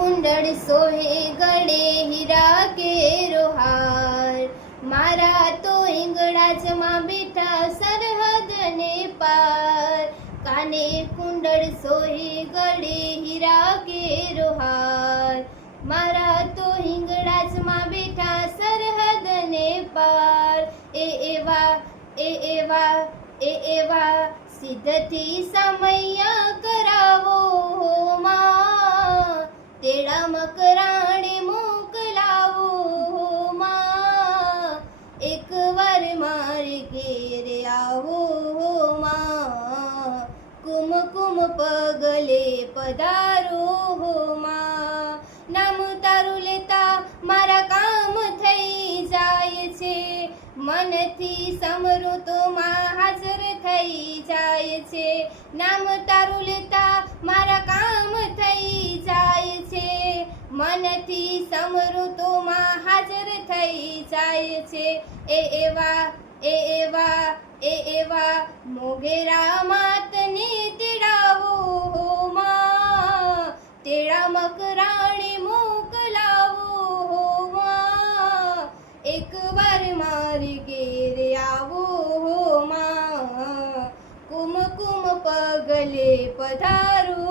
કુંડળ સોહે ગળે હીરા કેરો હાર, મારા તો ઈંગળાજમાં બેઠા સરહદ ને પાર. કાને કુંડળ સોહે ગળે હીરા કેરો હાર, મારા તો હિંગળાજમાં બેઠા સરહદ ને પાર. એ એવા સિદ્ધથી સમૈયા કરાવો માં, તેડા મકરાણે મોકલાવો માં. એકવાર મારે ઘેરે આવો માં, કુમકુમ પગલે પધારો માં. નામ તારું લેતા મારા કામ થઈ જાય છે, મનથી સમરું તો માં હાજર થઈ જાય છે. નામ તારું લેતા મારા કામ થઈ જાય છે, મનથી સમરું તો માં હાજર થઈ જાય છે. એ એવા મોગેરા માતને તેડાવો માં, તેડા મકરાણે મોકલાવો માં. એકવાર મારી ઘેરે આવો માં, કુમકુમ પગલે પધારો